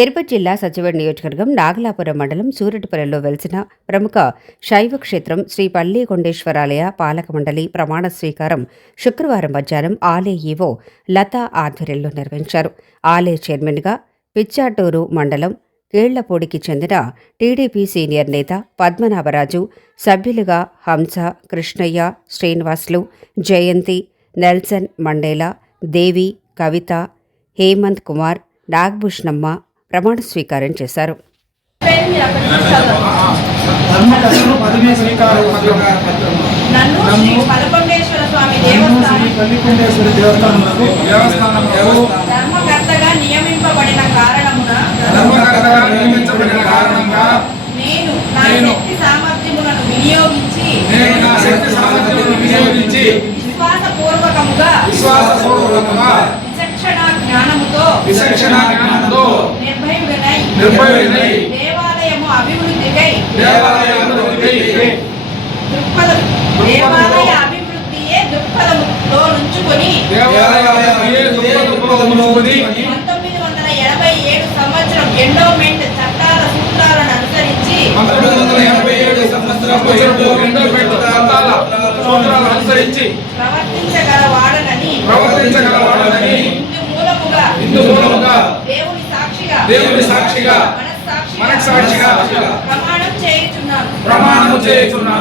తిరుపతి జిల్లా సచివాడ నియోజకవర్గం నాగలాపురం మండలం సూరటిపల్లెలో వెలిసిన ప్రముఖ శైవ క్షేత్రం శ్రీ పల్లి కొండేశ్వరాలయ పాలక మండలి ప్రమాణ స్వీకారం శుక్రవారం మధ్యాహ్నం ఆలయ ఈవో లతా ఆధ్వర్యంలో నిర్వహించారు. ఆలయ చైర్మన్గా పిచ్చాటూరు మండలం కీళ్ళపూడికి చెందిన టీడీపీ సీనియర్ నేత పద్మనాభరాజు సభ్యులుగా హంస కృష్ణయ్య శ్రీనివాసులు జయంతి నెల్సన్ మండేలా దేవి కవిత హేమంత్ కుమార్ నాగభూషణమ్మ ప్రమాణ స్వీకారం చేశారు. నియమింపబడిన కారణమున నియమించబడిన కారణంగా నేను నా శక్తి సామర్థ్యములను వినియోగించి నేను నా శక్తి సామర్థ్యములను వినియోగించి విశ్వాసపూర్వకముగా విచక్షణ జ్ఞానముతో విచక్షణ జ్ఞానంతో దేవాలయము అభివృద్ధికై. దృక్పథ. దేవాలయ అభివృద్ధియే నుంచుకొని. పంతొమ్మిది వందల ఎనభై ఏడు సంవత్సరం ఎండోమెంట్ చట్టాల సూత్రాలను అనుసరించి. పంతొమ్మిది వందల ఎనభై ఏడు సంవత్సరపు రెండో పెట్టు చట్టాల సూత్రాలను అనుసరించి. ప్రవర్తించగల వాడనని ప్రవర్తించగలవాడని ఇందు మూలముగా. ఇందు మూలముగా. దేవుని సాక్షిగా దేవుని సాక్షిగా మనస్సాక్షిగా మనస్సాక్షిగా ప్రమాణం చేయుచున్నాను. ప్రమాణము చేయుచున్నాను.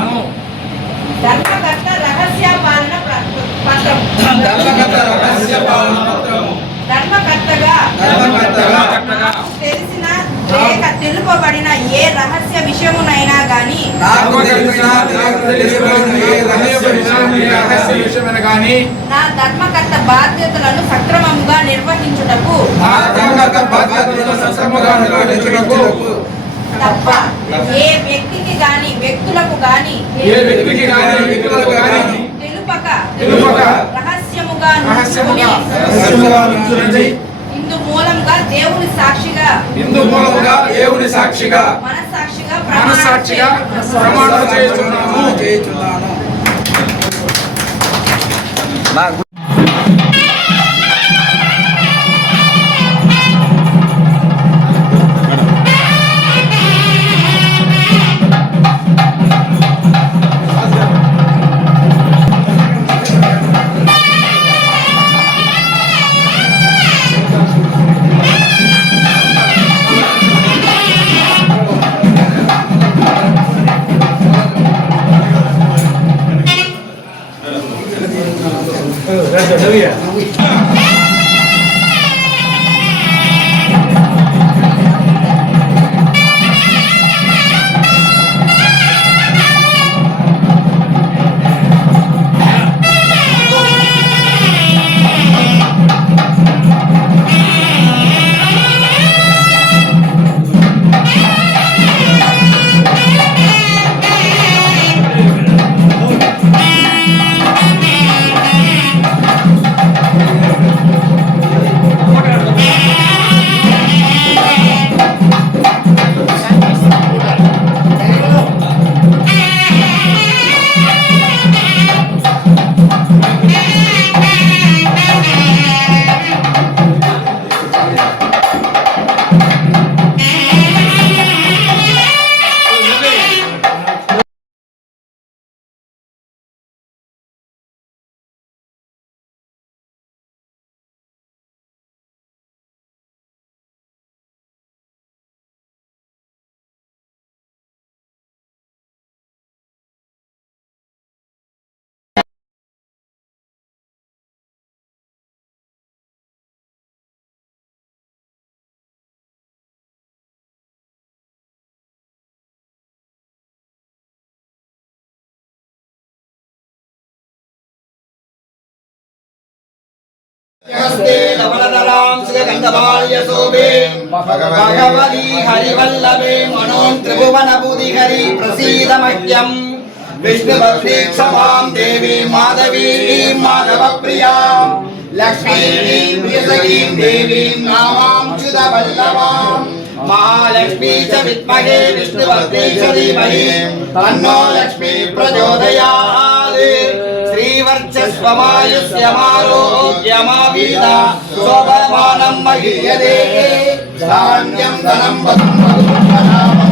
లేక తెలుపబడిన ఏ రహస్య విషయమునైనా గాని నా ధర్మకర్త బాధ్యతలను సక్రమముగా నిర్వహించుటకు తప్ప ఏ వ్యక్తికి గాని వ్యక్తులకు గాని తెలుపక రహస్యముగా రహస్యముగా నుంచుకొని రహస్యముగా నుంచుని ఇందు మూలంగా దేవుని సాక్షిగా. హిందూ మూలముగా దేవుని సాక్షిగా. మనసాక్షిగా మనసాక్షిగా ప్రమాణం చేస్తున్నాము 来小声一。భగవదీ హరివల్లభే మనోన్ త్రిభువనభూతి హరి ప్రసీదమహ్యం విష్ణుభక్తిక్షమాం దేవీ మాధవీం మాధవ ప్రియాం లక్ష్మీం ప్రియసీం దేవీం నామాంశుధవల్లవాం మహాలక్ష్మీ చ విద్మహే విష్ణుభక్తి చ ధీమహి स्वमायुष्यमारोग्यमावीदा शोभमानं महीयते धान्यं धनं वसुमधुनाम